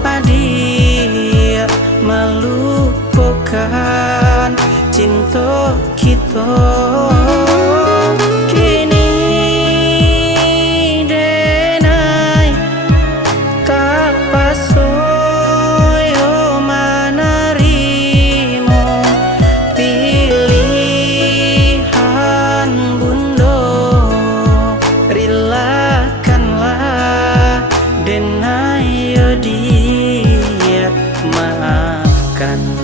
adik melupakan cinta kita. Kini denai tak pasoyo menerima pilihan bunda. Rilakanlah denai dia maafkan.